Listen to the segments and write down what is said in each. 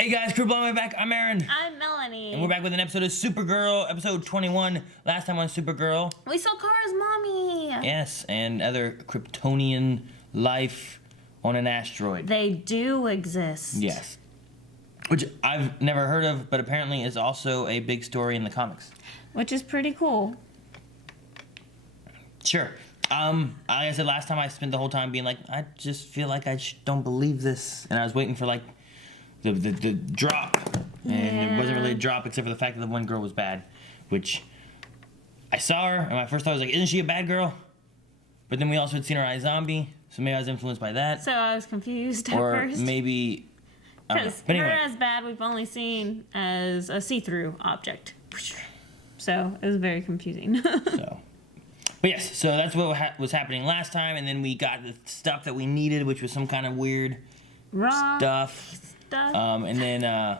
Hey guys, crew blowing back. I'm Aaron. I'm Melanie. And we're back with an episode of Supergirl, episode 21. Last time on Supergirl. We saw Kara's mommy. Yes, and other Kryptonian life on an asteroid. They do exist. Yes. Which I've never heard of, but apparently is also a big story in the comics. Which is pretty cool. Sure. Like I said last time, I spent the whole time being like, I just feel like I don't believe this. And I was waiting for like the drop. And it wasn't really a drop except for the fact that the one girl was bad. Which I saw her, and my first thought was like, isn't she a bad girl? But then we also had seen her iZombie, so maybe I was influenced by that. So I was confused at or first. Or maybe... Because anyway. her as bad we've only seen as a see-through object. So it was very confusing. But yes, so that's what was happening last time, and then we got the stuff that we needed, which was some kind of weird stuff. And then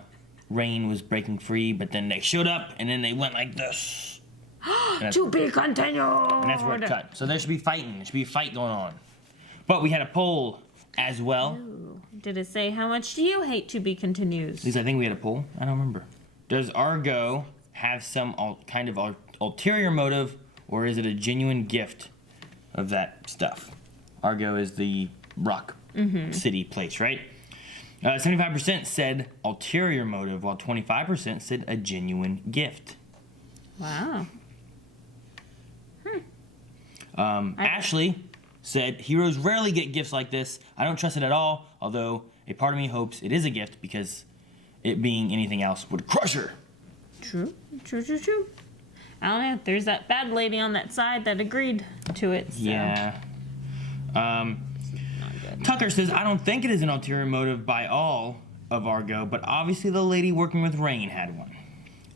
Rain was breaking free, but then they showed up, and then they went like this. To be continued! And that's where it cut. So there should be fighting. There should be a fight going on. But we had a poll as well. Ooh. Did it say, how much do you hate to be continued? At least I think we had a poll. I don't remember. Does Argo have some kind of ulterior motive, or is it a genuine gift of that stuff? Argo is the rock city place, right? 75% said ulterior motive, while 25% said a genuine gift. Wow. Ashley said, heroes rarely get gifts like this. I don't trust it at all, although a part of me hopes it is a gift because it being anything else would crush her. True. I don't know. There's that bad lady on that side that agreed to it. So. Yeah. Not good. Tucker says, I don't think it is an ulterior motive by all of Argo, but obviously the lady working with Rain had one.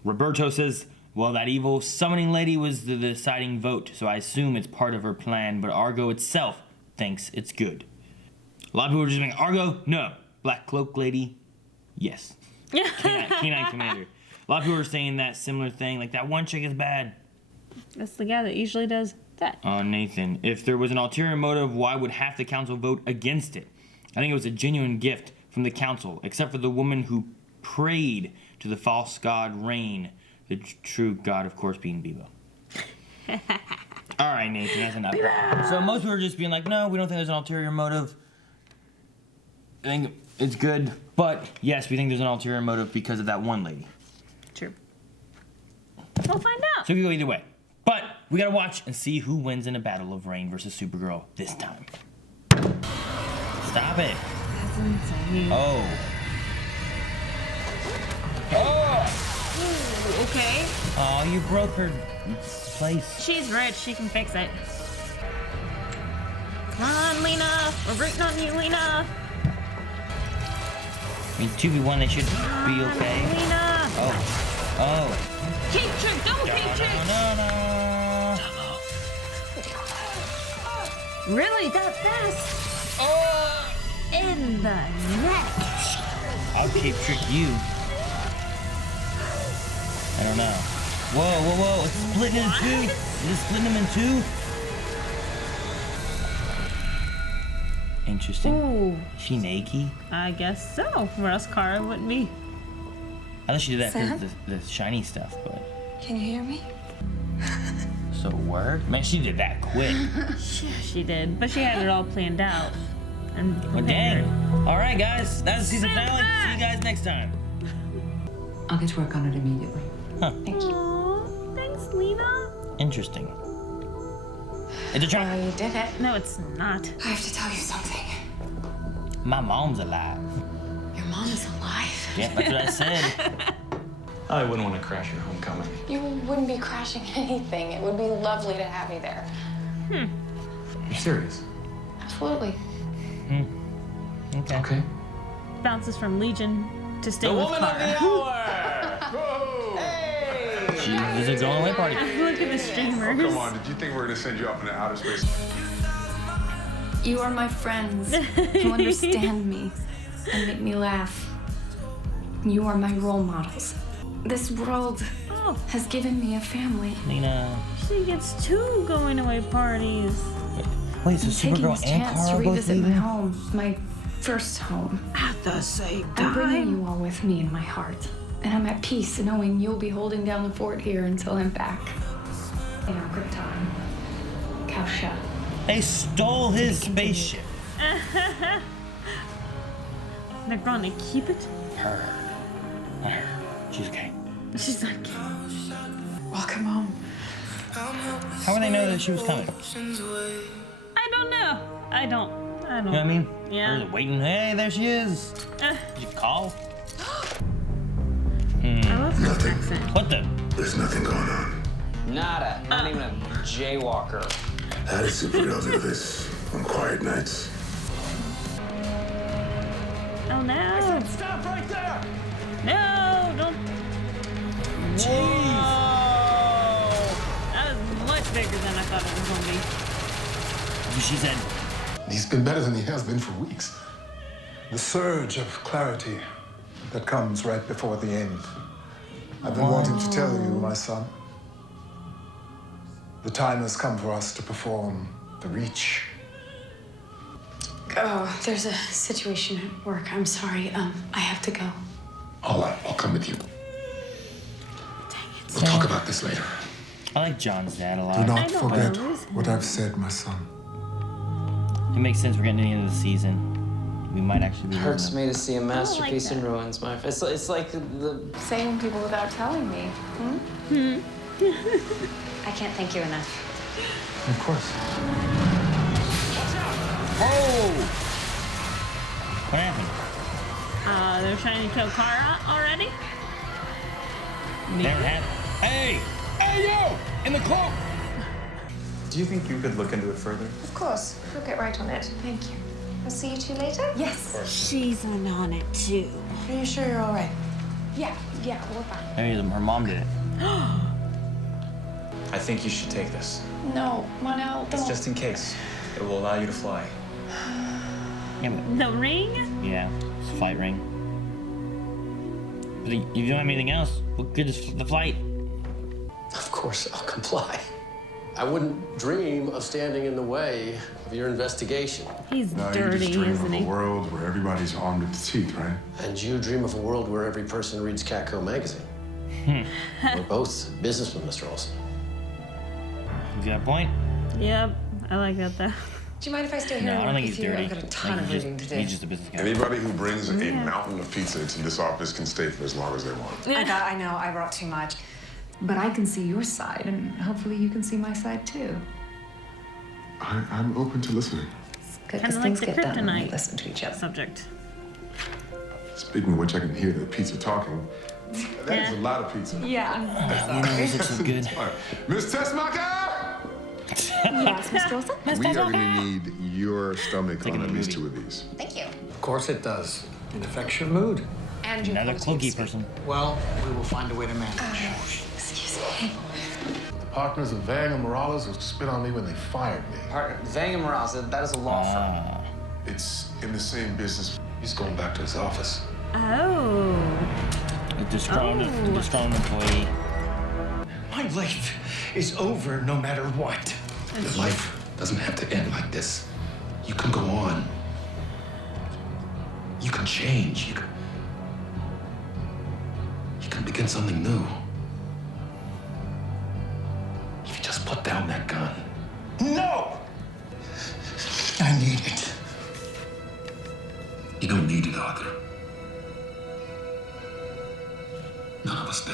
Roberto says, well, that evil summoning lady was the deciding vote, so I assume it's part of her plan, but Argo itself thinks it's good. A lot of people are just being, Argo, no. Black Cloak Lady, yes. Canine Commander. A lot of people are saying that similar thing, like that one chick is bad. That's the guy that usually does that. Nathan, if there was an ulterior motive, why would half the council vote against it? I think it was a genuine gift from the council, except for the woman who prayed to the false god Rain, the true god, of course, being Bebo. All right, Nathan, that's enough. So most people are just being like, no, we don't think there's an ulterior motive. I think it's good, but yes, we think there's an ulterior motive because of that one lady. True. We'll find out. So we go either way. But we gotta watch and see who wins in a battle of Rain versus Supergirl this time. Stop it. That's insane. Oh. Ooh, okay. Oh, you broke her place. She's rich. She can fix it. Come on, Lena. We're rooting on you, Lena. I mean, 2v1, they should be okay. Lena. Oh. Cape trick. Double cape trick. No. Really? That fast? Oh. In the neck. I'll cape trick you. I don't know. Whoa. It's splitting in two. Is it splitting them in two? Interesting. Ooh. Is she naked? I guess so. Or else Kara wouldn't be. I thought she did that because of the shiny stuff, but... Can you hear me? So word? Man, she did that quick. She did. But she had it all planned out. And Well, dang. All right, guys. That's the season finale. See you guys next time. I'll get to work on it immediately. Huh. Thank you. Aww, thanks, Lena. Interesting. It's a trap. You did it. No, it's not. I have to tell you something. My mom's alive. Your mom is alive. Yeah, that's what I said. I wouldn't want to crash your homecoming. You wouldn't be crashing anything. It would be lovely to have you there. You're serious? Absolutely. Okay. Bounces from Legion to stay The with woman of Kara. the hour! Whoa! Hey! This is a going away party. Look at the streamers. Oh, come on, did you think we were gonna send you up into outer space? You are my friends who understand me and make me laugh. You are my role models. This world has given me a family. Lena. She gets 2 going away parties. Wait, so I'm taking Supergirl this and chance to Kara both revisit my leaving? home, my first home. At the same I'm bringing you all with me in my heart. And I'm at peace knowing you'll be holding down the fort here until I'm back. In our good time. Kausha. They stole his spaceship. They're gonna keep it? Her. She's okay. She's like, Welcome home. How would they know that she was coming? I don't know. I don't. You know what I mean? Yeah. They're waiting. Hey, there she is. Did you call? I love her accent. What the? There's nothing going on. Nada. Not even a jaywalker. How does Supergirl do this on quiet nights? Oh no. Stop right there! No, don't. Jeez. That was much bigger than I thought it was gonna be. She said, He's been better than he has been for weeks. The surge of clarity that comes right before the end. I've been wanting to tell you, my son. The time has come for us to perform the reach. Oh, there's a situation at work. I'm sorry. I have to go. I'll come with you. We'll talk about this later. I like John's dad a Do lot. not don't forget know. what I've said, my son. It makes sense. We're getting to the end of the season. We might actually be. Hurts losing me to see a masterpiece in that. ruins, my friend. It's like the Saving people without telling me. I can't thank you enough. Of course. Oh! What happened? They're trying to kill Kara already? Never happened. Hey! Hey, yo! In the cloak! Do you think you could look into it further? Of course. We'll get right on it. Thank you. I'll see you two later? Yes. She's in on it too. Are you sure you're all right? Yeah, we're fine. Maybe her mom did it. I think you should take this. No, Monel, It's don't. just in case. It will allow you to fly. Yeah, but, The ring? yeah, it's a flight ring. But if you don't have anything else, we'll get the flight. Of course, I'll comply. I wouldn't dream of standing in the way of your investigation. He's No, you dirty, just dream isn't of a he? world where everybody's armed to the teeth, right? And you dream of a world where every person reads Catco magazine. We're both businessmen, Mr. Olson. You got a point? Yep, I like that though. Do you mind if I stay here No, I and don't work think he's with you? dirty. I've got a ton I of think reading to do. he's just a business guy. Anybody who brings a mountain of pizza into this office can stay for as long as they want. I know, I brought too much. But I can see your side, and hopefully you can see my side too. I'm open to listening. Good, Kind because of like things the get done when we kryptonite listen to each other. subject. Speaking of which, I can hear the pizza talking. That is a lot of pizza. Yeah. This looks so good. All right. Miss Tessmacher! Yes, Mr. Olson? We are going to need your stomach Taking on at the least movie. 2 of these. Thank you. Of course it does. It affects your mood. And your Another protein cloaky sweet. person. Well, we will find a way to manage. Excuse me. The partners of Vang and Morales who spit on me when they fired me. partner. Vang and Morales, that is a law firm. It's in the same business. He's going back to his office. Oh. A disgruntled employee. My life is over no matter what. Your life doesn't have to end like this. You can go on. You can change. You can begin something new. If you just put down that gun. No! I need it. You don't need it, Arthur. None of us do.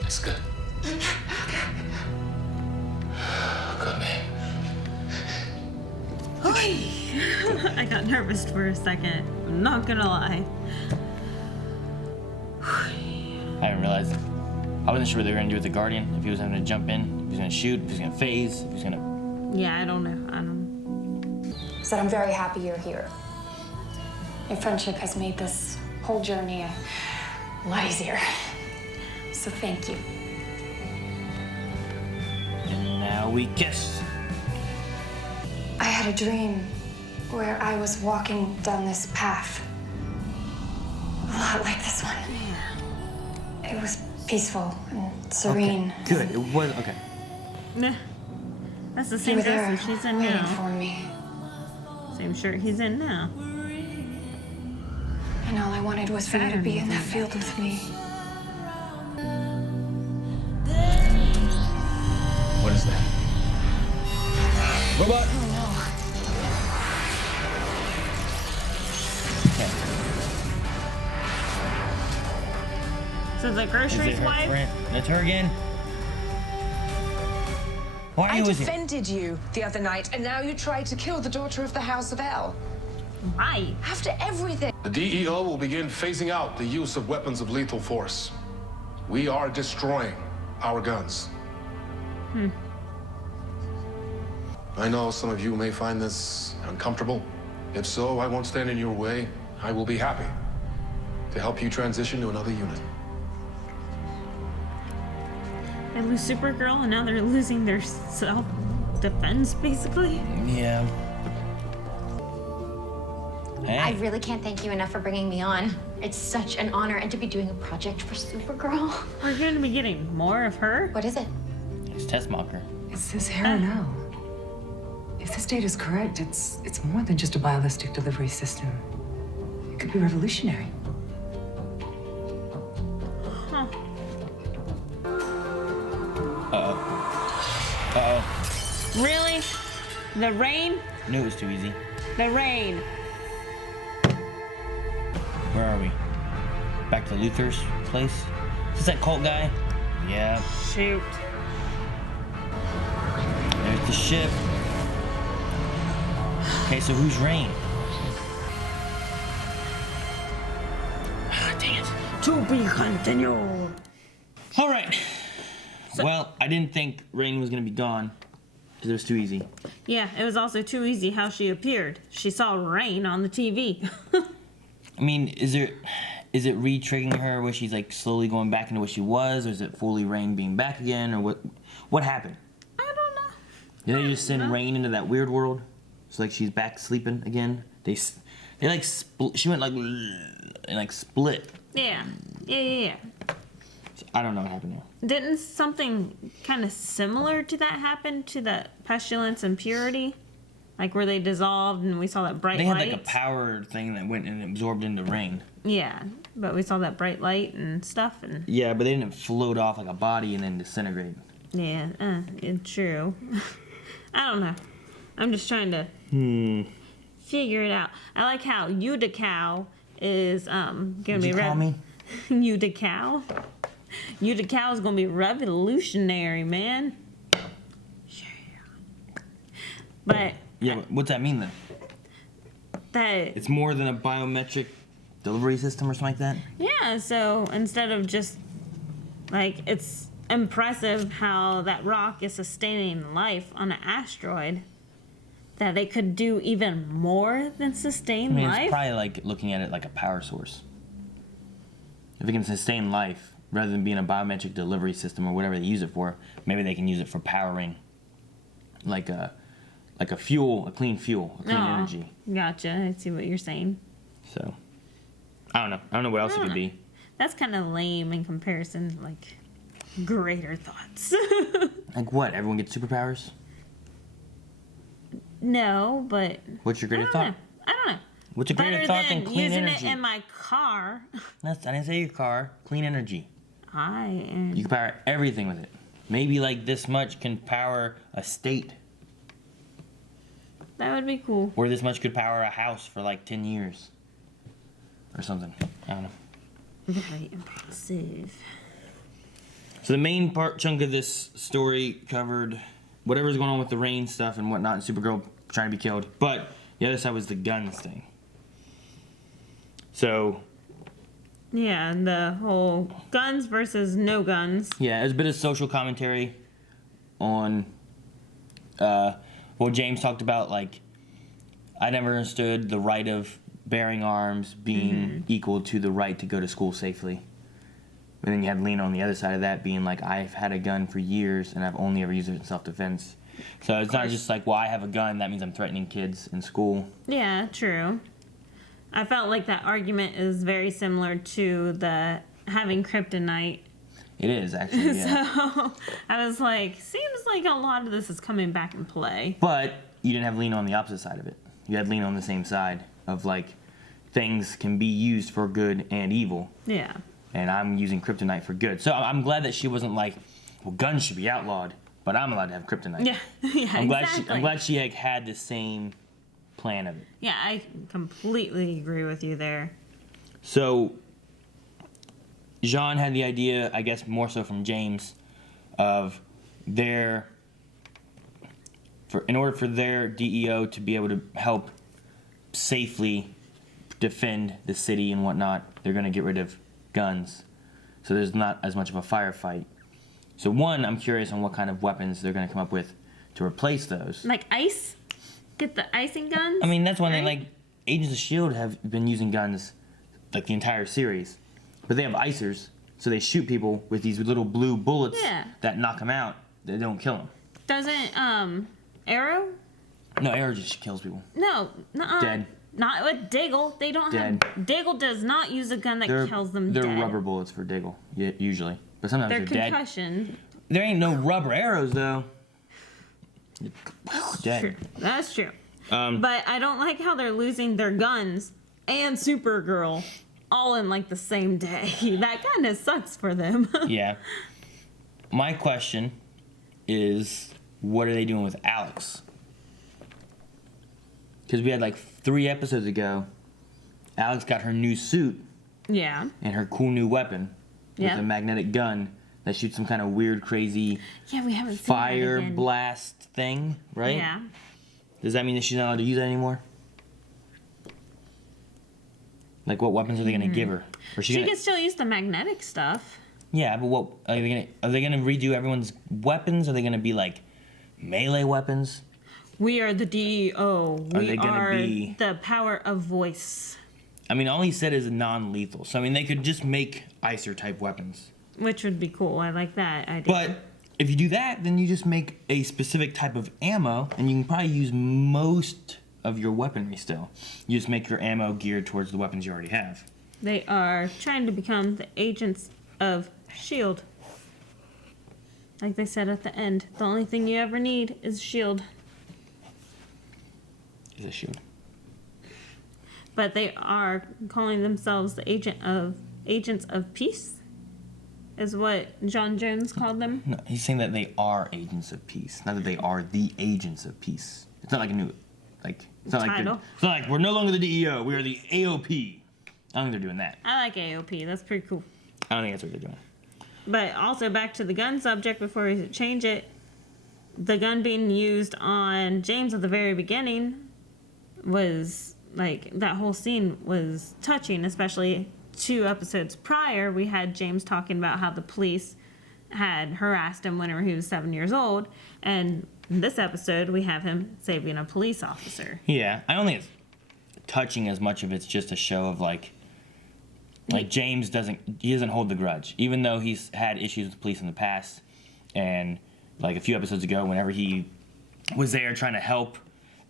That's good. Good man. I got nervous for a second. I'm not gonna lie. I didn't realize it. I wasn't sure what they were going to do with the Guardian. If he was having to jump in, if he was going to shoot, if he was going to phase, if he was going to... Yeah, I don't know. So I'm very happy you're here. Your friendship has made this whole journey a lot easier. So thank you. And now we kiss. I had a dream where I was walking down this path. A lot like this one. It was peaceful and serene. Good. It was... Okay. Nah. That's the You same were dress there that she's in waiting now. for me. Same shirt he's in now. And all I wanted was for you to be in that field with me. What is that? Robot! So the groceries wife? That's her again? Why are I you with defended you the other night, and now you try to kill the daughter of the House of L. Why? After everything. The DEO will begin phasing out the use of weapons of lethal force. We are destroying our guns. I know some of you may find this uncomfortable. If so, I won't stand in your way. I will be happy to help you transition to another unit. They lose Supergirl, and now they're losing their self-defense, basically. Yeah. Hey. I really can't thank you enough for bringing me on. It's such an honor, and to be doing a project for Supergirl. We're going to be getting more of her? What is it? It's Tessmacher. It's this hair now. If this data is correct, it's more than just a ballistic delivery system. It could be revolutionary. Huh. Uh-oh. Really? The rain? Knew it was too easy. The rain. Where are we? Back to Luther's place? Is this that cult guy? Yeah. Shoot. There's the ship. Okay, so who's Rain? Ah, dang it. To be continued. All right. Well, I didn't think Rain was going to be gone because it was too easy. Yeah, it was also too easy how she appeared. She saw rain on the TV. I mean, is it re-triggering her where she's like slowly going back into what she was, or is it fully Rain being back again, or what happened? I don't know. Did they just send Rain into that weird world? So like she's back sleeping again. They like she went like and like split. Yeah. So I don't know what happened there. Didn't something kind of similar to that happen to that pestilence and purity? Like where they dissolved and we saw that bright light? They had like a power thing that went and absorbed into Rain. Yeah, but we saw that bright light and stuff. And Yeah, but they didn't float off like a body and then disintegrate. yeah, it's true. I don't know. I'm just trying to figure it out. I like how Utica is gonna What'd be you call me? Utica. Utica is gonna be revolutionary, man. But Yeah, what's that mean then? that It's more than a biometric delivery system or something like that? yeah, so instead of just like it's impressive how that rock is sustaining life on an asteroid, that they could do even more than sustain I mean, life. it's probably like looking at it like a power source. If it can sustain life, rather than being a biometric delivery system or whatever they use it for, maybe they can use it for powering like a fuel, a clean fuel, a clean energy. Gotcha. I see what you're saying. So, I don't know. I don't know what else it could be. That's kind of lame in comparison. Like, greater thoughts. Like what? Everyone gets superpowers? No, but What's your greater thought? I don't know. What's a greater Better thought than than clean using energy? it in my car. I didn't say your car. Clean energy. I am. You can power everything with it. Maybe like this much can power a state, That would be cool. or this much could power a house for like 10 years, or something. I don't know. Very impressive. So the main chunk of this story covered whatever's going on with the Rain stuff and whatnot, and Supergirl trying to be killed. But the other side was the guns thing. So Yeah, and the whole guns versus no guns. yeah, it was a bit of social commentary on. Well, James talked about like, I never understood the right of bearing arms being equal to the right to go to school safely. And then you had Lena on the other side of that being like, I've had a gun for years and I've only ever used it in self-defense. So it's not just like, well, I have a gun, that means I'm threatening kids in school. Yeah, true. I felt like that argument is very similar to the having kryptonite It is, actually, yeah. So I was like, seems like a lot of this is coming back in play. But you didn't have Lena on the opposite side of it. You had Lena on the same side of, like, things can be used for good and evil. Yeah. And I'm using kryptonite for good. So I'm glad that she wasn't like, well, guns should be outlawed, but I'm allowed to have kryptonite. Yeah, yeah, I'm glad exactly. she had the same plan of it. Yeah, I completely agree with you there. So Jean had the idea, I guess more so from James, of in order for their DEO to be able to help safely defend the city and whatnot, they're going to get rid of guns. So there's not as much of a firefight. So one, I'm curious on what kind of weapons they're going to come up with to replace those. Like ice? Get the icing guns? I mean, that's one right? thing, like, Agents of S.H.I.E.L.D. have been using guns, like, the entire series. But they have icers, so they shoot people with these little blue bullets that knock them out. They don't kill them. Doesn't, Arrow? No, Arrow just kills people. No, Dead. Not with Diggle. They don't Dead. have... Diggle does not use a gun that kills them They're dead. rubber bullets for Diggle, usually. But sometimes They're dead. concussion. There ain't no rubber arrows, though. Dead. True. That's true. Um, But I don't like how they're losing their guns and Supergirl all in like the same day. That kind of sucks for them. Yeah. My question is, what are they doing with Alex? Because we had like 3 episodes ago, Alex got her new suit Yeah. and her cool new weapon with Yeah. a magnetic gun that shoots some kind of weird, crazy Yeah, we haven't seen fire that again. blast thing, right? Yeah. Does that mean that she's not allowed to use that anymore? Like, what weapons are they going to give her? Or She gonna, can still use the magnetic stuff. Yeah, but what are they going to redo everyone's weapons? Are they going to be like melee weapons? We are the DEO. We they gonna are be- the power of voice. I mean, all he said is non-lethal. So I mean, they could just make Icer type weapons. Which would be cool. I like that idea. But if you do that, then you just make a specific type of ammo, and you can probably use most of your weaponry still. You just make your ammo geared towards the weapons you already have. They are trying to become the agents of S.H.I.E.L.D. Like they said at the end, the only thing you ever need is S.H.I.E.L.D. Is a shield. But they are calling themselves the agents of peace, is what John Jones called them. No, he's saying that they are agents of peace, not that they are the agents of peace. It's not like a new, like it's not Title. like it's not like we're no longer the DEO. We are the AOP. I don't think they're doing that. I like AOP. That's pretty cool. I don't think that's what they're doing. But also back to the gun subject before we change it. The gun being used on James at the very beginning was like that whole scene was touching, especially 2 episodes prior. We had James talking about how the police had harassed him whenever he was 7 years old, and in this episode we have him saving a police officer. Yeah, I don't think it's touching as much of it's just a show of like James doesn't hold the grudge, even though he's had issues with police in the past, and like a few episodes ago, whenever he was there trying to help,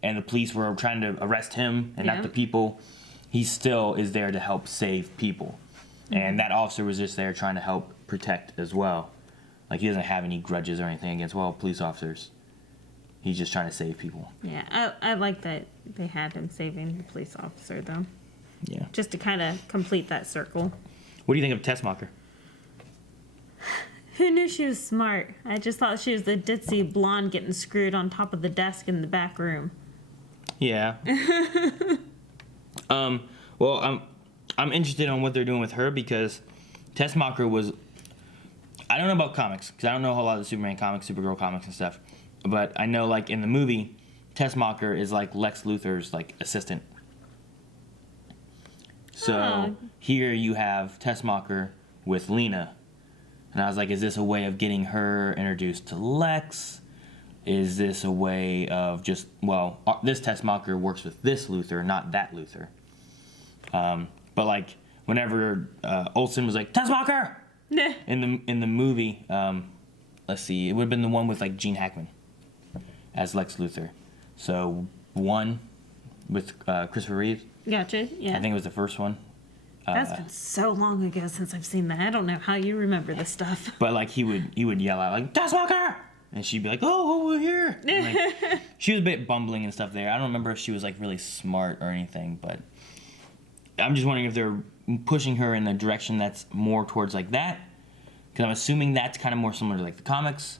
and the police were trying to arrest him and not the people, he still is there to help save people, and that officer was just there trying to help protect as well. Like he doesn't have any grudges or anything against police officers. He's just trying to save people. Yeah, I like that they had him saving the police officer though. Yeah. Just to kind of complete that circle. What do you think of Tessmacher? Who knew she was smart? I just thought she was the ditzy blonde getting screwed on top of the desk in the back room. Yeah. Well, I'm interested on what they're doing with her because Tessmacher was. I don't know about comics because I don't know a whole lot of the Superman comics, Supergirl comics, and stuff. But I know, like in the movie, Tessmacher is like Lex Luthor's like assistant. So here you have Tessmacher with Lena, and I was like, is this a way of getting her introduced to Lex? Is this a way of just this Tessmacher works with this Luthor, not that Luthor. But like whenever Olsen was like Tessmacher in the movie, let's see, it would have been the one with like Gene Hackman as Lex Luthor. So one with Christopher Reeves. Gotcha. Yeah. I think it was the first one. That's been so long ago since I've seen that. I don't know how you remember this stuff. But like he would yell out like Deathwalker, and she'd be like, "Oh, over here." And, like, she was a bit bumbling and stuff there. I don't remember if she was like really smart or anything, but I'm just wondering if they're pushing her in the direction that's more towards like that, because I'm assuming that's kind of more similar to like the comics,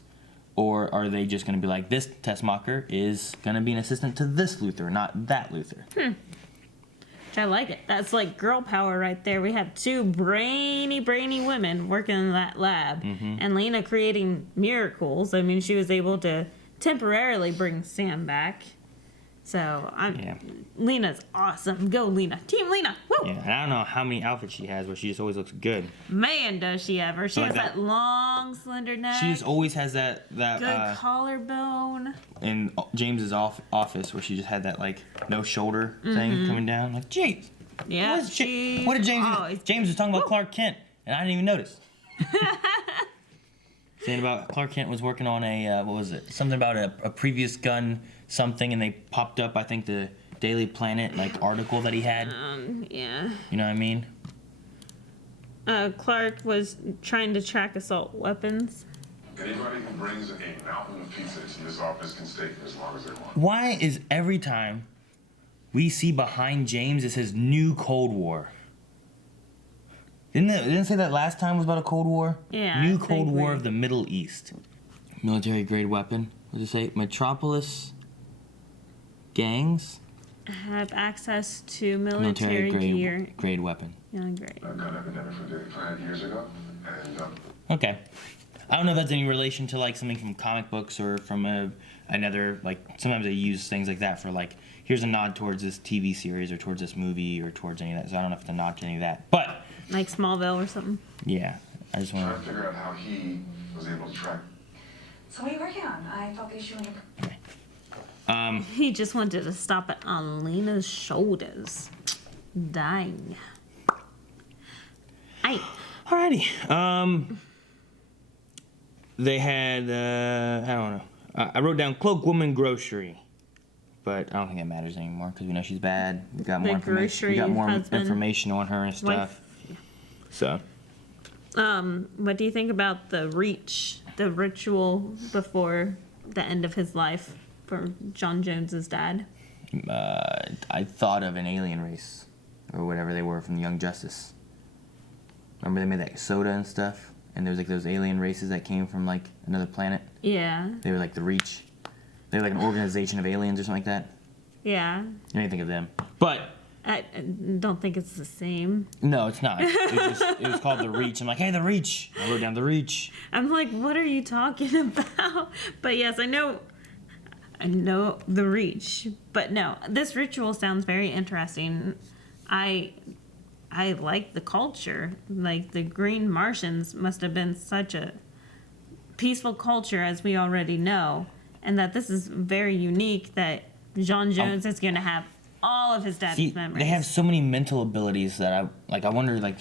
or are they just going to be like, this Tessmacher is going to be an assistant to this Luthor, not that Luthor? Which I like it. That's like girl power right there. We have two brainy women working in that lab. And Lena creating miracles. I mean, she was able to temporarily bring Sam back. So, Lena's awesome. Go, Lena. Team Lena. Woo! Yeah, and I don't know how many outfits she has, but she just always looks good. Man, does she ever. She So has like that long, slender neck. She just always has that good collarbone. in James's office where she just had that like no shoulder thing coming down. Like, James. Yeah. What did James? James was talking about Clark Kent, and I didn't even notice. Saying about Clark Kent was working on a what was it? Something about a previous gun something, and they popped up. I think the Daily Planet like article that he had. Yeah. You know what I mean? Clark was trying to track assault weapons. Anybody who brings a mountain of pizza to this office can stay for as long as they want. Why is every time we see behind James it says New Cold War? Didn't it say that last time was about a Cold War? Yeah. New Cold War of the Middle East. Military grade weapon. What does it say? Metropolis gangs Have access to military gear. grade weapon. Yeah, great. I've got epidemic from Daily Planet years ago, and Okay. I don't know if that's any relation to like something from comic books or from another, like sometimes they use things like that for like, here's a nod towards this TV series or towards this movie or towards any of that. So I don't know if it's a nod to any of that. But Like Smallville or something. yeah, I just want trying to figure out how he was able to track. So what are you working on? I thought that you wanted. He just wanted to stop it on Lena's shoulders. Dang. Alrighty. They had, I don't know. I wrote down Cloak Woman Grocery. But I don't think that matters anymore because we know she's bad. We got more information. We got more information on her and stuff. So. What do you think about the the ritual before the end of his life for John Jones's dad? I thought of an alien race or whatever they were from Young Justice. Remember they made that soda and stuff? And there was like those alien races that came from like another planet? Yeah. They were like the Reach. They were like an organization of aliens or something like that. Yeah. I didn't think of them. But I don't think it's the same. no, it's not. It was called the Reach. I'm like, hey, the Reach. I wrote down the Reach. I'm like, what are you talking about? But yes, I know the Reach. But no, this ritual sounds very interesting. I like the culture. Like the Green Martians must have been such a peaceful culture, as we already know, and that this is very unique that John Jones is going to have all of his daddy's memories. They have so many mental abilities that I wonder, like,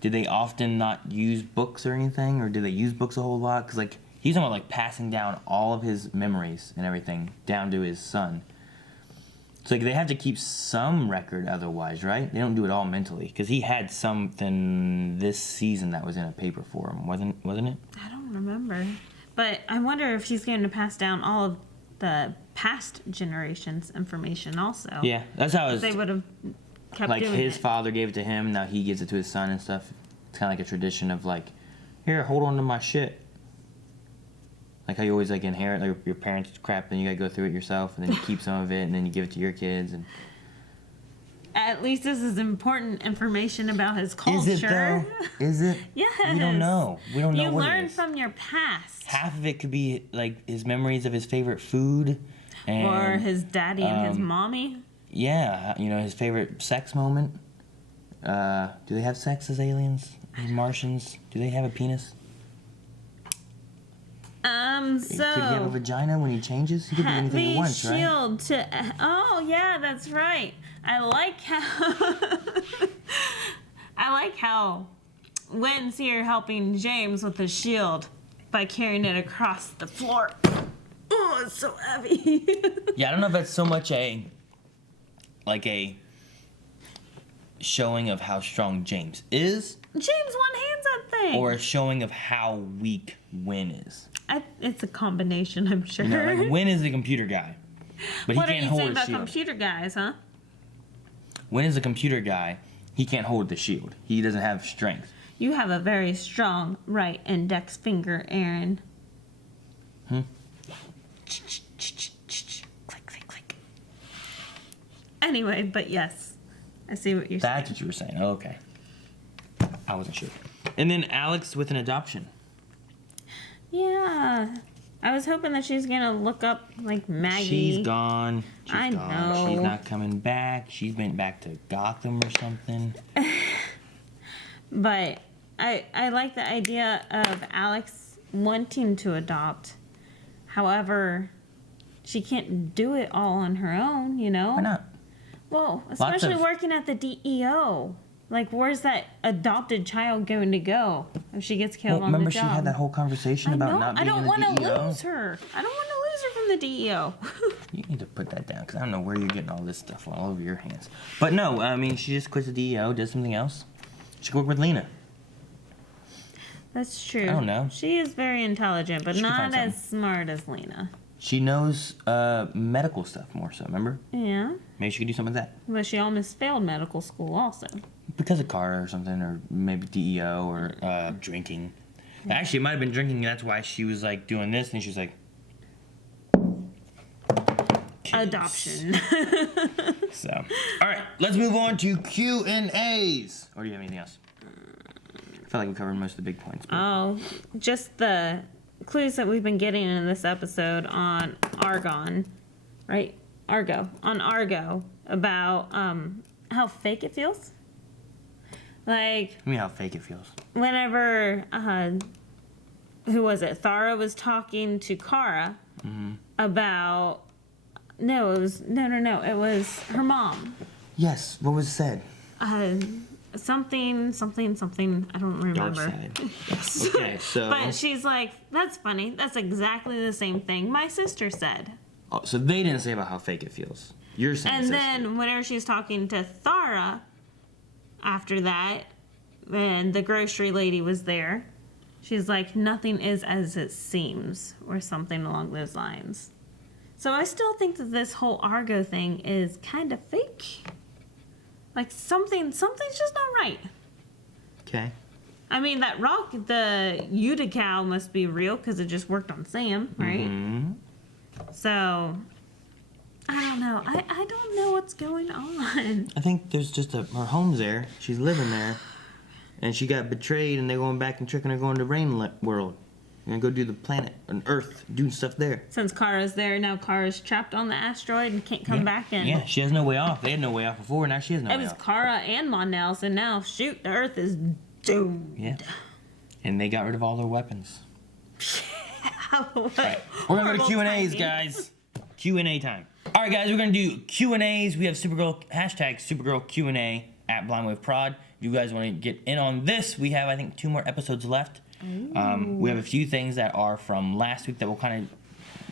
did they often not use books or anything, or did they use books a whole lot? Because, like, he's talking about, like, passing down all of his memories and everything down to his son. So, like, they have to keep some record otherwise, right? They don't do it all mentally. Because he had something this season that was in a paper for him, wasn't it? I don't remember. But I wonder if he's going to pass down all of the past generations' information also. Yeah, that's how they would have kept like doing his it. father gave it to him, now he gives it to his son and stuff. It's kind of like a tradition of like, here, hold on to my shit. Like how you always like inherit like your parents' crap, then you gotta go through it yourself, and then you keep some of it, and then you give it to your kids. And at least this is important information about his culture. is it though? Is it? Yes. We don't know. We don't know you what learn it is. from your past. Half of it could be like his memories of his favorite food, and, or his daddy and his mommy. Yeah, you know, his favorite sex moment. Do they have sex as aliens? As Martians? Do they have a penis? So could he have a vagina when he changes? He could do anything he wants, right? shield to. Oh yeah, that's right. I like how Wynn's here helping James with the shield by carrying it across the floor. Oh, it's so heavy. Yeah, I don't know if that's so much showing of how strong James is, James one-hands that thing. or a showing of how weak Wynn is. It's a combination, I'm sure. You know, like Wynn is a computer guy, but What he are can't you hold saying a about shield. computer guys, huh? Wynn is a computer guy. He can't hold the shield. He doesn't have strength. You have a very strong right index finger, Aaron. Hmm? Click, click, click. Anyway, but yes. I see what you're saying. That's what you were saying. Oh, okay. I wasn't sure. And then Alex with an adoption. Yeah. I was hoping that she's gonna look up like Maggie. She's gone. I know. She's not coming back. She's been back to Gotham or something. But I like the idea of Alex wanting to adopt. However, she can't do it all on her own, you know? Why not? Well, especially working at the DEO. Like, where's that adopted child going to go if she gets killed on the job? Remember she had that whole conversation about not being in the DEO? I don't want to lose her. I don't want to lose her from the DEO. You need to put that down, because I don't know where you're getting all this stuff all over your hands. But no, I mean, she just quits the DEO, does something else. She could work with Lena. That's true. I don't know. She is very intelligent, but She could not find as smart as Lena. She knows medical stuff more so, remember? Yeah. Maybe she could do something with that. But she almost failed medical school also. Because of Kara or something, or maybe DEO, or drinking. Actually, it might have been drinking, that's why she was, like, doing this, and she was like... Adoption. So, all right, let's move on to Q&As. Or do you have anything else? I feel like we covered most of the big points. Oh, just the clues that we've been getting in this episode on Argon, right? On Argo, about how fake it feels. Like, I mean, how fake it feels. whenever, who was it? Thara was talking to Kara about, it was her mom. Yes, what was said? Something, I don't remember. Dark side. Yes. Okay, so... But she's like, that's funny. That's exactly the same thing my sister said. Oh, so they didn't say about how fake it feels. You're saying And then whenever she's talking to Thara, after that, and the grocery lady was there, she's like, nothing is as it seems, or something along those lines. So I still think that this whole Argo thing is kind of fake. Like, something's just not right. Okay. I mean, that rock, the Utical must be real because it just worked on Sam, right? Mm-hmm. So, I don't know. I don't know what's going on. I think there's just her home's there. She's living there. And she got betrayed, and they're going back and tricking her going to Rain World. And go do the planet on Earth, doing stuff there. Since Kara's there, now Kara's trapped on the asteroid and can't come back in. Yeah, she has no way off. They had no way off before, now she has no way It was off. Kara and Mondale, so now, shoot, the Earth is doomed. Yeah. And they got rid of all their weapons. Right. We're gonna go to Q&As, guys. Q&A time. All right, guys, we're gonna do Q&As. We have #Supergirl Q&A at BlindWaveProd. If you guys want to get in on this, we have, I think, 2 more episodes left. We have a few things that are from last week that we'll kind of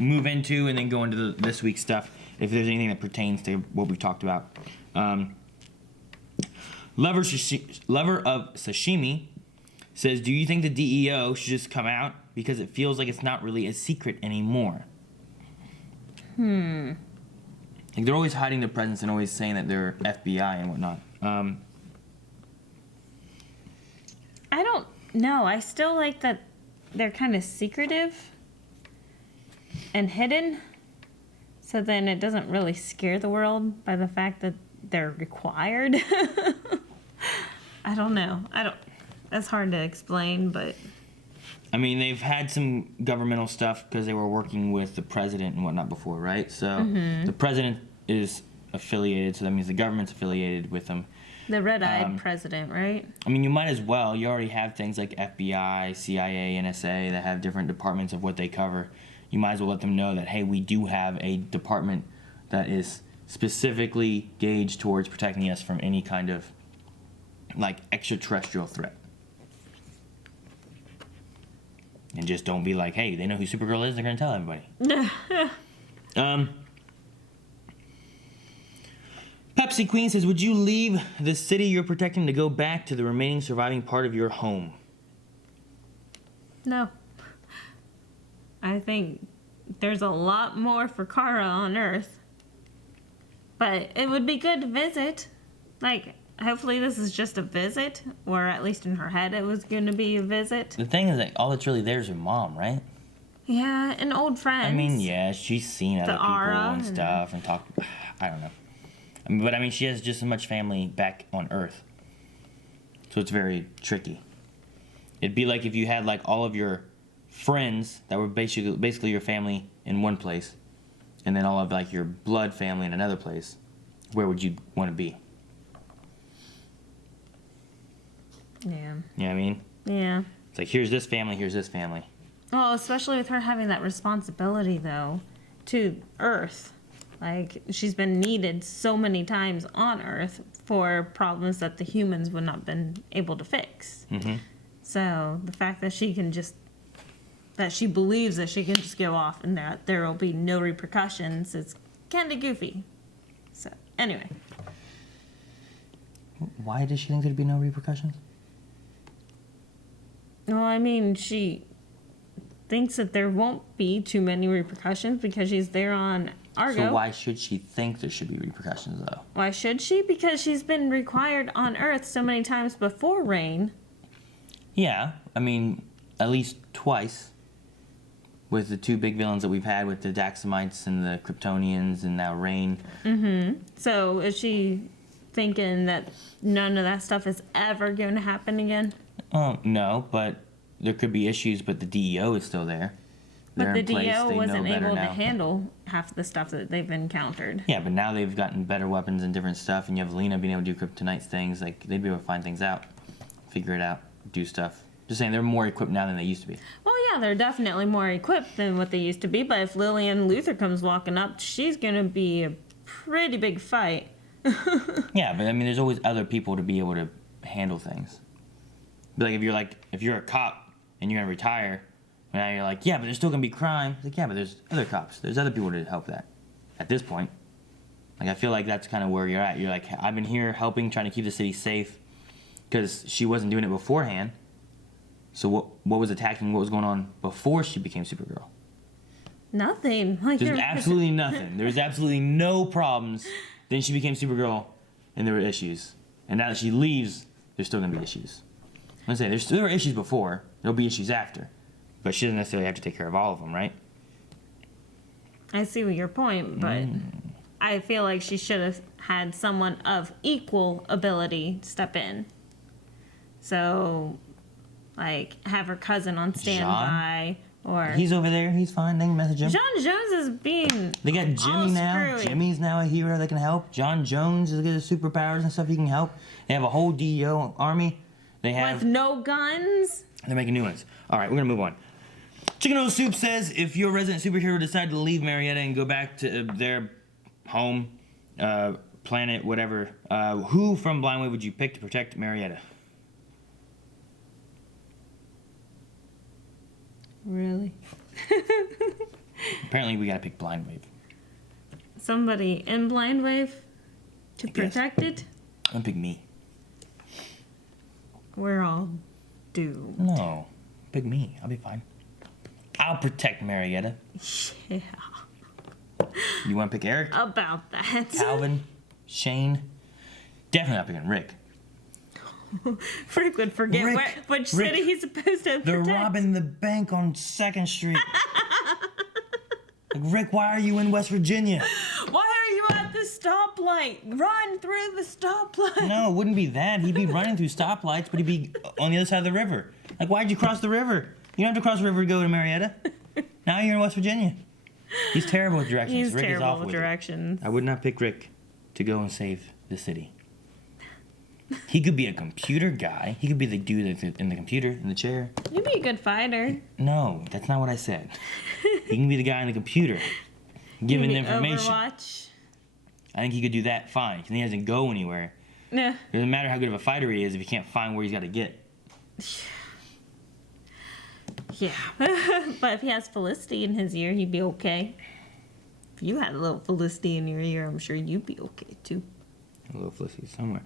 move into and then go into this week's stuff if there's anything that pertains to what we talked about. Lover of Sashimi says, do you think the DEO should just come out because it feels like it's not really a secret anymore? Like, they're always hiding their presence and always saying that they're FBI and whatnot. I don't know. I still like that they're kind of secretive and hidden. So then it doesn't really scare the world by the fact that they're required. I don't know. That's hard to explain, but... I mean, they've had some governmental stuff because they were working with the president and whatnot before, right? So the president is affiliated, so that means the government's affiliated with them. The red-eyed president, right? I mean, you might as well. You already have things like FBI, CIA, NSA that have different departments of what they cover. You might as well let them know that, hey, we do have a department that is specifically gauged towards protecting us from any kind of, like, extraterrestrial threat. And just don't be like, hey, they know who Supergirl is, they're going to tell everybody. Pepsi Queen says, would you leave the city you're protecting to go back to the remaining surviving part of your home? No. I think there's a lot more for Kara on Earth. But it would be good to visit. Like, hopefully this is just a visit, or at least in her head it was going to be a visit. The thing is, like, all that's really there is her mom, right? Yeah, and old friends. I mean, yeah, she's seen other people Aura and stuff and talk. I don't know. But I mean, she has just as much family back on Earth. So it's very tricky. It'd be like if you had like all of your friends that were basically your family in one place, and then all of like your blood family in another place. Where would you want to be? Yeah. You know what I mean? Yeah. It's like, here's this family, here's this family. Well, especially with her having that responsibility, though, to Earth. Like, she's been needed so many times on Earth for problems that the humans would not have been able to fix. Mm-hmm. So, the fact that she can just... that she believes that she can just go off and that there will be no repercussions, it's kind of goofy. So, anyway. Why does she think there'd be no repercussions? Well, I mean, she thinks that there won't be too many repercussions because she's there on Argo. So why should she think there should be repercussions, though? Why should she? Because she's been required on Earth so many times before Reign. Yeah, I mean, at least twice. With the two big villains that we've had with the Daxamites and the Kryptonians and now Reign. Mm-hmm. So is she thinking that none of that stuff is ever going to happen again? No, but there could be issues, but the DEO is still there. But the DEO wasn't able to handle half the stuff that they've encountered. Yeah, but now they've gotten better weapons and different stuff, and you have Lena being able to do Kryptonite things. Like, they'd be able to find things out, figure it out, do stuff. Just saying, they're more equipped now than they used to be. Well, yeah, they're definitely more equipped than what they used to be, but if Lillian Luthor comes walking up, she's going to be a pretty big fight. Yeah, but I mean, there's always other people to be able to handle things. But like, if you're a cop and you're going to retire, now you're like, yeah, but there's still going to be crime. It's like, yeah, but there's other cops. There's other people to help that at this point. Like, I feel like that's kind of where you're at. You're like, I've been here helping, trying to keep the city safe because she wasn't doing it beforehand. So what was attacking, what was going on before she became Supergirl? Nothing. Like, There's absolutely nothing. There's absolutely no problems. Then she became Supergirl, and there were issues. And now that she leaves, there's still going to be issues. I'm going to say, there were issues before. There'll be issues after. But she doesn't necessarily have to take care of all of them, right? I see your point, but I feel like she should have had someone of equal ability step in. So, like, have her cousin on standby, or... He's over there. He's fine. They can message him. John Jones is being... They got Jimmy now. Screwy. Jimmy's now a hero that can help. John Jones has got his superpowers and stuff. He can help. They have a whole DEO army. They have... With no guns? They're making new ones. All right, we're going to move on. Chicken Noodle Soup says, if your resident superhero decided to leave Marietta and go back to their home, planet, whatever, who from Blind Wave would you pick to protect Marietta? Really? Apparently, we got to pick Blind Wave. Somebody in Blind Wave to protect it? I'm going to pick me. We're all doomed. No. Pick me. I'll be fine. I'll protect Marietta. Yeah. You want to pick Eric? About that. Calvin? Shane? Definitely not picking Rick. Rick would forget which city he's supposed to They're protect. robbing the bank on 2nd Street. Like, Rick, why are you in West Virginia? Why are you at the stoplight? Run through the stoplight. No, it wouldn't be that. He'd be running through stoplights, but he'd be on the other side of the river. Like, why'd you cross the river? You don't have to cross the river to go to Marietta. Now you're in West Virginia. He's terrible with directions. He's Rick is terrible awful with with directions. I would not pick Rick to go and save the city. He could be a computer guy. He could be the dude that's in the computer, in the chair. You'd be a good fighter. No, that's not what I said. He can be the guy in the computer, giving the information. Overwatch. I think he could do that fine. He doesn't go anywhere. Yeah. It doesn't matter how good of a fighter he is if he can't find where he's got to get. Yeah. But if he has Felicity in his ear, he'd be okay. If you had a little Felicity in your ear, I'm sure you'd be okay too. A little flissy somewhere.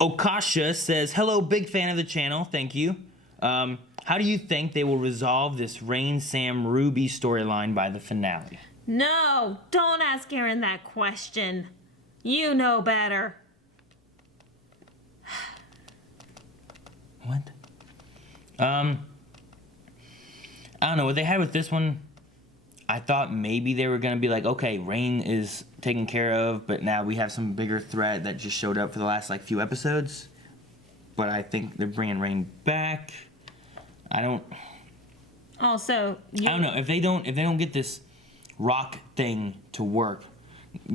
Okasha says, hello, big fan of the channel. Thank you. How do you think they will resolve this Rain, Sam, Ruby storyline by the finale? No, don't ask Aaron that question. You know better. What? I don't know. What they had with this one, I thought maybe they were going to be like, okay, Rain is taken care of, but now we have some bigger threat that just showed up for the last few episodes. But I think they're bringing Rain back. I don't know if they don't get this rock thing to work.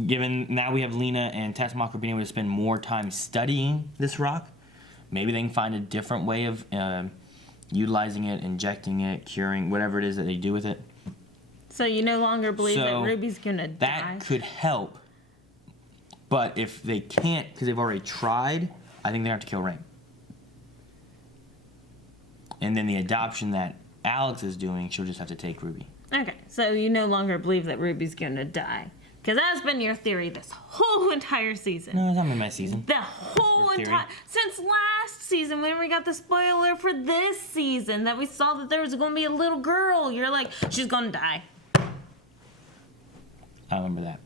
Given now we have Lena and Tessmacher being able to spend more time studying this rock, maybe they can find a different way of utilizing it, injecting it, curing, whatever it is that they do with it. So you no longer believe that Ruby's gonna die? That could help. But if they can't, because they've already tried, I think they have to kill Rain. And then the adoption that Alex is doing, she'll just have to take Ruby. Okay, so you no longer believe that Ruby's gonna die. Because that's been your theory this whole entire season. No, it's not been my season. The whole entire... Since last season, when we got the spoiler for this season, that we saw that there was going to be a little girl. You're like, she's going to die. I remember that.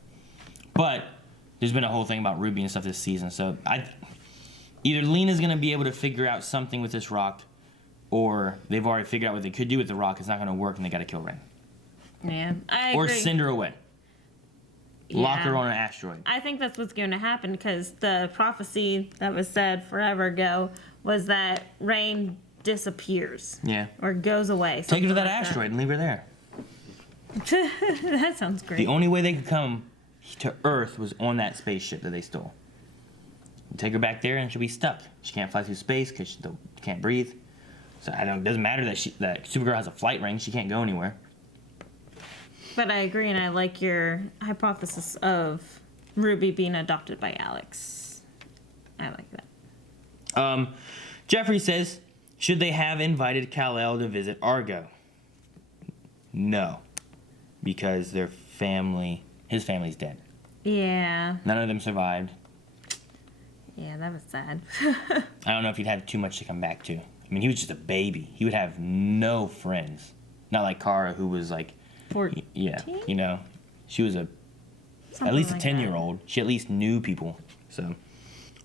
But there's been a whole thing about Ruby and stuff this season. So either Lena's going to be able to figure out something with this rock, or they've already figured out what they could do with the rock. It's not going to work, and they got to kill Rain. Yeah, I agree. Or send her away. Lock her on an asteroid. I think that's what's going to happen, because the prophecy that was said forever ago was that Rain disappears. Yeah. Or goes away. Take her to that asteroid and leave her there. That sounds great. The only way they could come to Earth was on that spaceship that they stole. Take her back there and she'll be stuck. She can't fly through space because she can't breathe. So it doesn't matter that Supergirl has a flight ring. She can't go anywhere. But I agree, and I like your hypothesis of Ruby being adopted by Alex. I like that. Jeffrey says, should they have invited Kal-El to visit Argo? No. Because his family's dead. Yeah. None of them survived. Yeah, that was sad. I don't know if he'd have too much to come back to. I mean, he was just a baby. He would have no friends. Not like Kara, who was 14? Yeah, she was at least a 10-year-old. She at least knew people. So,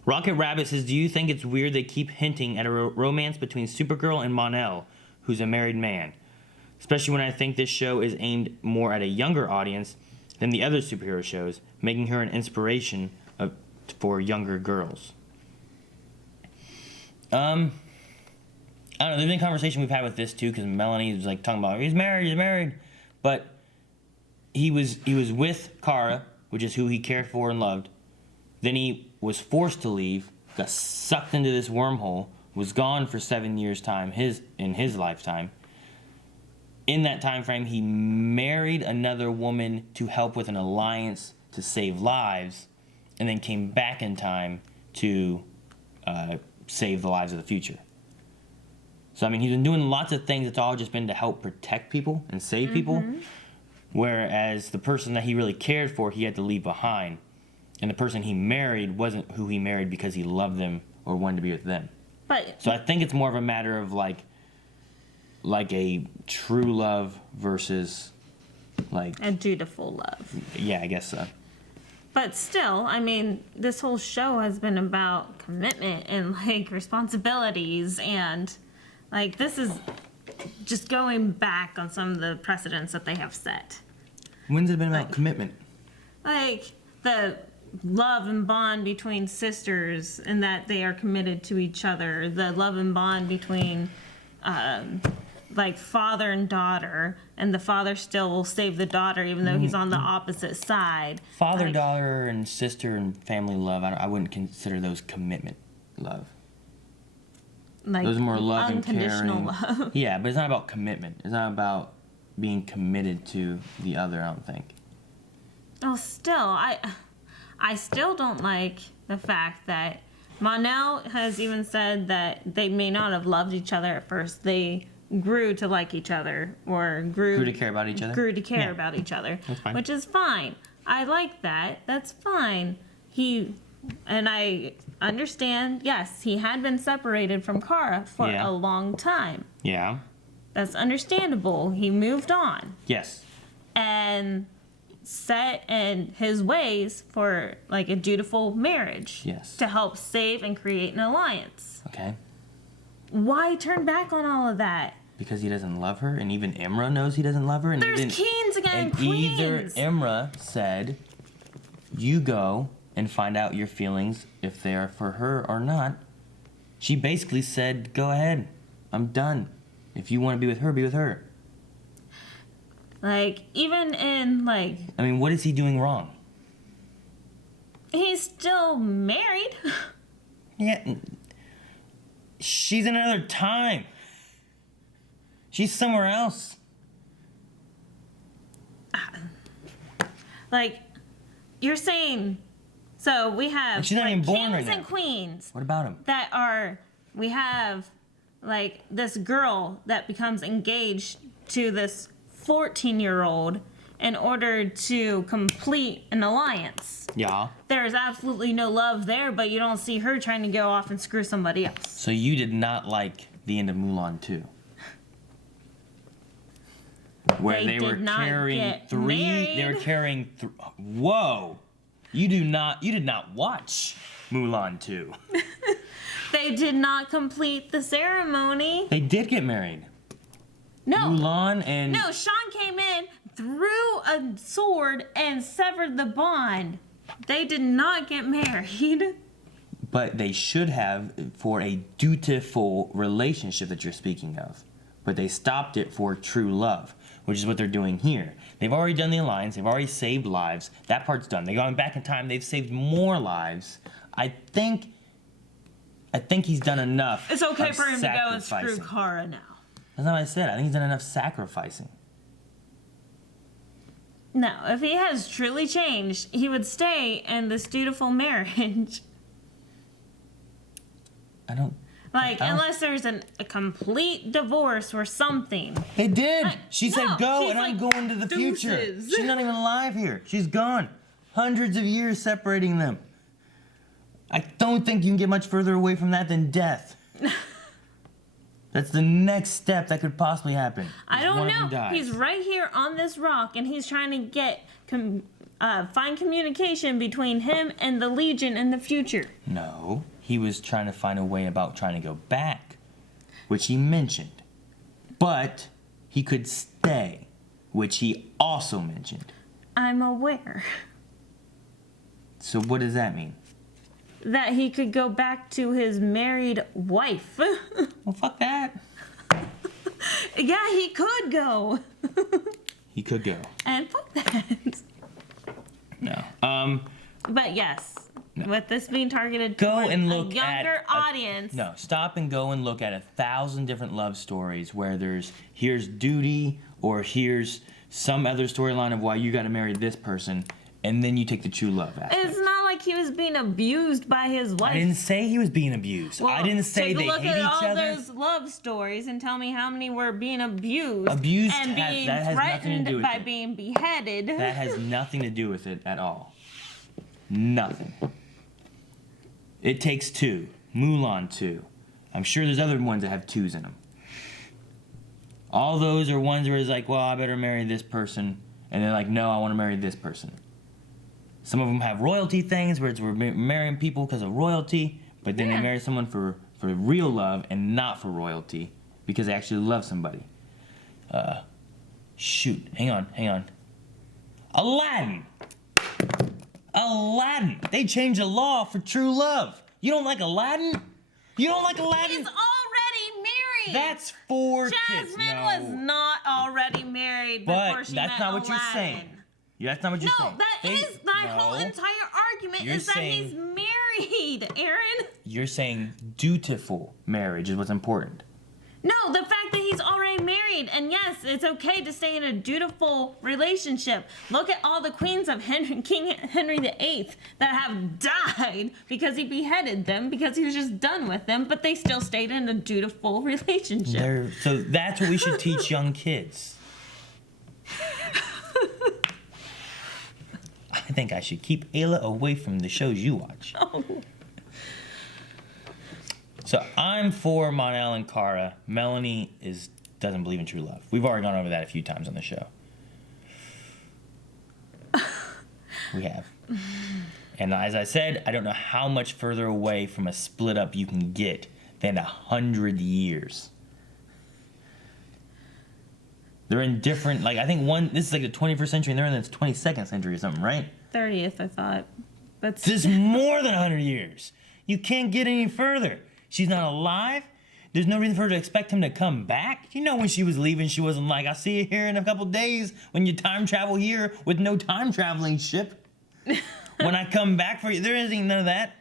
Rocket Rabbit says, do you think it's weird they keep hinting at a romance between Supergirl and Mon-El, who's a married man? Especially when I think this show is aimed more at a younger audience than the other superhero shows, making her an inspiration for younger girls. I don't know, there's been a conversation we've had with this too, because Melanie was talking about, he's married. But he was with Kara, which is who he cared for and loved. Then he was forced to leave, got sucked into this wormhole, was gone for 7 years' time in his lifetime. In that time frame, he married another woman to help with an alliance to save lives, and then came back in time to save the lives of the future. So, I mean, he's been doing lots of things. It's all just been to help protect people and save people. Whereas the person that he really cared for, he had to leave behind. And the person he married wasn't who he married because he loved them or wanted to be with them. So I think it's more of a matter of like a true love versus a dutiful love. Yeah, I guess so. But still, I mean, this whole show has been about commitment and responsibilities, and this is just going back on some of the precedents that they have set. When's it been about commitment? The love and bond between sisters, and that they are committed to each other. The love and bond between father and daughter, and the father still will save the daughter even though he's on the opposite side. Father, daughter, and sister and family love, I wouldn't consider those commitment love. Those are more love and caring. Unconditional love. Yeah, but it's not about commitment. It's not about being committed to the other, I don't think. Well, still, I still don't like the fact that Mon-El has even said that they may not have loved each other at first. They grew to like each other, or grew to care about each other. Grew to care about each other, That's fine. which is fine. I like that. That's fine. and I understand, yes, he had been separated from Kara for Yeah. a long time. Yeah. That's understandable. He moved on Yes. and set in his ways for like a dutiful marriage. Yes. To help save and create an alliance. Okay. Why turn back on all of that? Because he doesn't love her, and even Imra knows he doesn't love her. And There's even, kings again, and queens. either Imra said, you go and find out your feelings, if they are for her or not. She basically said, go ahead. I'm done. If you want to be with her, be with her. Like, even in, like... I mean, what is he doing wrong? He's still married. Yeah. She's in another time. She's somewhere else. Like, you're saying... So, we have, And she's not even born right kings now. and queens What about him? that are... We have, like, this girl that becomes engaged to this 14-year-old in order to complete an alliance. Yeah. There is absolutely no love there, but you don't see her trying to go off and screw somebody else. So you did not like the end of Mulan 2? Where They they were did not carrying get three. married. They were carrying. Whoa! You did not watch Mulan 2. They did not complete the ceremony. They did get married. No. Mulan and No, Sean came in, threw a sword, and severed the bond. They did not get married. But they should have for a dutiful relationship that you're speaking of. But they stopped it for true love, which is what they're doing here. They've already done the alliance. They've already saved lives. That part's done. They're going back in time. They've saved more lives. I think he's done enough. It's okay of for him to go and screw sacrificing. Kara now. That's not what I said. I think he's done enough sacrificing. No, if he has truly changed, he would stay in this dutiful marriage. I don't. Like, unless there's a complete divorce or something. They did. She said no, go, she's and I'm like, going to the future. deuces. She's not even alive here. She's gone. Hundreds of years separating them. I don't think you can get much further away from that than death. That's the next step that could possibly happen. I don't One of them know. dies. He's right here on this rock, and he's trying to get find communication between him and the Legion in the future. No, he was trying to find a way about trying to go back, which he mentioned. But he could stay, which he also mentioned. I'm aware So what does that mean? that he could go back to his married wife. Well, fuck that. Yeah, he could go. He could go. And fuck that. No. But yes, with this being targeted Go toward and a look younger at audience. No, stop and go and look at 1,000 different love stories where here's duty or here's some other storyline of why you got to marry this person, and then you take the true love aspect. It's not like he was being abused by his wife. I didn't say he was being abused. Well, I didn't say take they a look hate at each all other. those love stories and tell me how many were being abused. Abused and being that has nothing to threatened do with by it. being beheaded. That has nothing to do with it at all. Nothing. It Takes Two. Mulan 2. I'm sure there's other ones that have twos in them. All those are ones where it's like, well, I better marry this person. And they're like, no, I want to marry this person. Some of them have royalty things where we're marrying people because of royalty, but then they marry someone for real love and not for royalty because they actually love somebody. Shoot. Hang on. Aladdin! They changed the law for true love. You don't like Aladdin? You don't like Aladdin? He's already married. That's for kids. Jasmine No. was not already married before But she that's met not what you're Aladdin. saying. Yeah, that's not what you're saying. No, that is my whole entire argument You're is that saying- he's married, Aaron. You're saying dutiful marriage is what's important. No, the fact that he's already married, and yes, it's okay to stay in a dutiful relationship. Look at all the queens of King Henry VIII that have died because he beheaded them because he was just done with them, but they still stayed in a dutiful relationship. So that's what we should teach young kids. I think I should keep Ayla away from the shows you watch. Oh. So I'm for Mon-El and Kara. Melanie doesn't believe in true love. We've already gone over that a few times on the show. We have. And as I said, I don't know how much further away from a split up you can get than 100 years. They're in different, like, I think this is like the 21st century and they're in the 22nd century or something, right? 30th, I thought. But this is more than 100 years. You can't get any further. She's not alive. There's no reason for her to expect him to come back. You know, when she was leaving, she wasn't like, I'll see you here in a couple days when you time travel here with no time traveling ship. When I come back for you, there isn't none of that.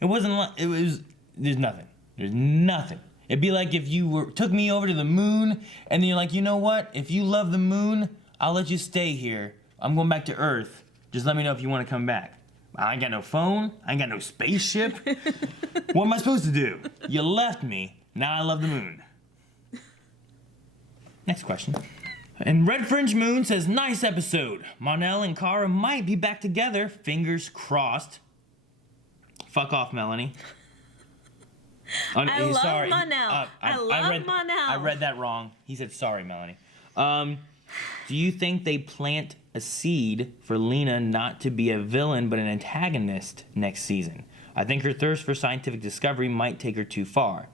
It wasn't like, there's nothing. There's nothing. It'd be like if you took me over to the moon and then you're like, you know what? If you love the moon, I'll let you stay here. I'm going back to Earth. Just let me know if you want to come back. I ain't got no phone. I ain't got no spaceship. What am I supposed to do? You left me. Now I love the moon. Next question. And Red Fringe Moon says, nice episode. Mon-El and Kara might be back together. Fingers crossed. Fuck off, Melanie. I love Mon-El. I love Mon-El. I read that wrong. He said, sorry, Melanie. Do you think they plant a seed for Lena not to be a villain but an antagonist next season? I think her thirst for scientific discovery might take her too far.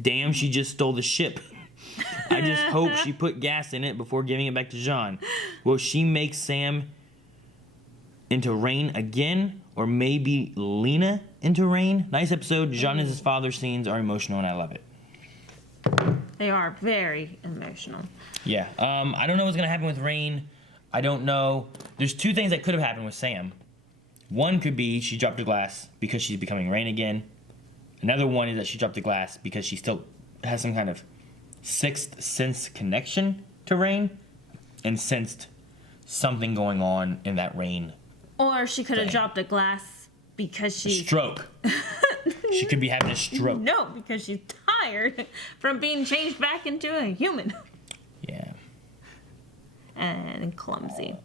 Damn, she just stole the ship. I just hope she put gas in it before giving it back to Jean. Will she make Sam into Rain again? Or maybe Lena into Rain? Nice episode. Jean and his father scenes are emotional and I love it. They are very emotional. Yeah. I don't know what's going to happen with Rain. I don't know. There's two things that could have happened with Sam. One could be she dropped the glass because she's becoming Rain again. Another one is that she dropped the glass because she still has some kind of sixth sense connection to Rain and sensed something going on in that Rain. Or she could have dropped a glass because she... Stroke. She could be having a stroke. No, because she's tired from being changed back into a human. Yeah. And clumsy.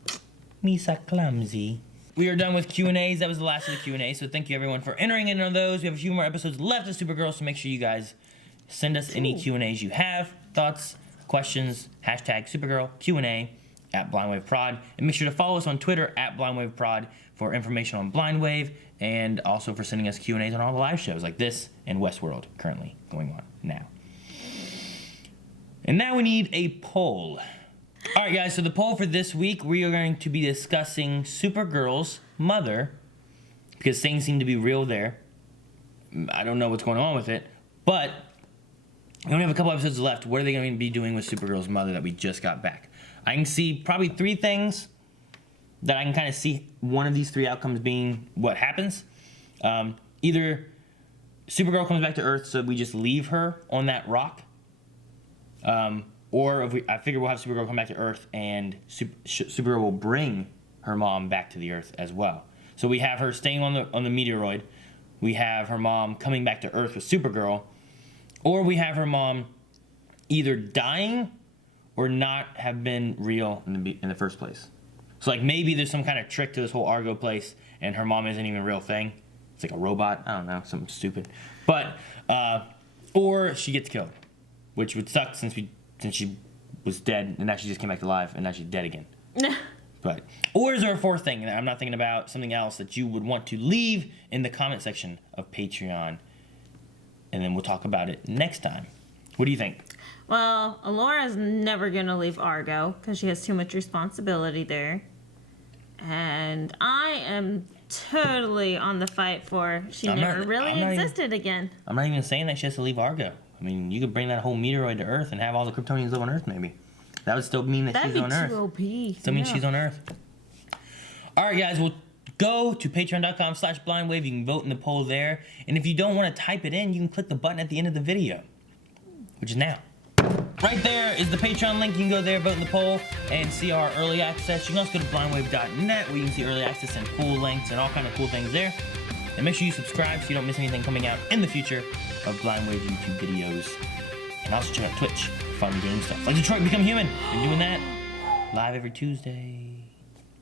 Misa clumsy. We are done with Q&As. That was the last of the Q&A, so thank you everyone for entering in on those. We have a few more episodes left of Supergirl, so make sure you guys send us any Q&As you have, thoughts, questions, hashtag Supergirl Q&A at BlindWaveProd. And make sure to follow us on Twitter at BlindWaveProd for information on Blindwave and also for sending us Q&As on all the live shows like this and Westworld currently going on now. And now we need a poll. All right, guys, so the poll for this week, we are going to be discussing Supergirl's mother because things seem to be real there. I don't know what's going on with it, but we only have a couple episodes left. What are they going to be doing with Supergirl's mother that we just got back? I can see probably three things that I can kind of see one of these three outcomes being what happens. Either Supergirl comes back to Earth, so we just leave her on that rock. Or I figure we'll have Supergirl come back to Earth and Supergirl will bring her mom back to the Earth as well. So we have her staying on the meteoroid. We have her mom coming back to Earth with Supergirl. Or we have her mom either dying or not have been real in the first place. So like maybe there's some kind of trick to this whole Argo place and her mom isn't even a real thing. It's like a robot. I don't know, something stupid. But, or she gets killed, which would suck since she was dead and now she just came back to life and now she's dead again. But, or is there a fourth thing that I'm not thinking about, something else that you would want to leave in the comment section of Patreon? And then we'll talk about it next time. What do you think? Well, Alora's never going to leave Argo because she has too much responsibility there. And I am totally on the fight for she never really existed again. I'm not even saying that she has to leave Argo. I mean, you could bring that whole meteoroid to Earth and have all the Kryptonians live on Earth, maybe. That would still mean that she's on Earth. That'd be too OP. Still means she's on Earth. All right, guys, we'll go to patreon.com/blindwave. You can vote in the poll there. And if you don't want to type it in, you can click the button at the end of the video, which is now. Right there is the Patreon link. You can go there, vote in the poll, and see our early access. You can also go to blindwave.net where you can see early access and full lengths and all kind of cool things there. And make sure you subscribe so you don't miss anything coming out in the future of Blindwave YouTube videos. And also check out Twitch, fun game stuff. Like Detroit Become Human. Been doing that live every Tuesday.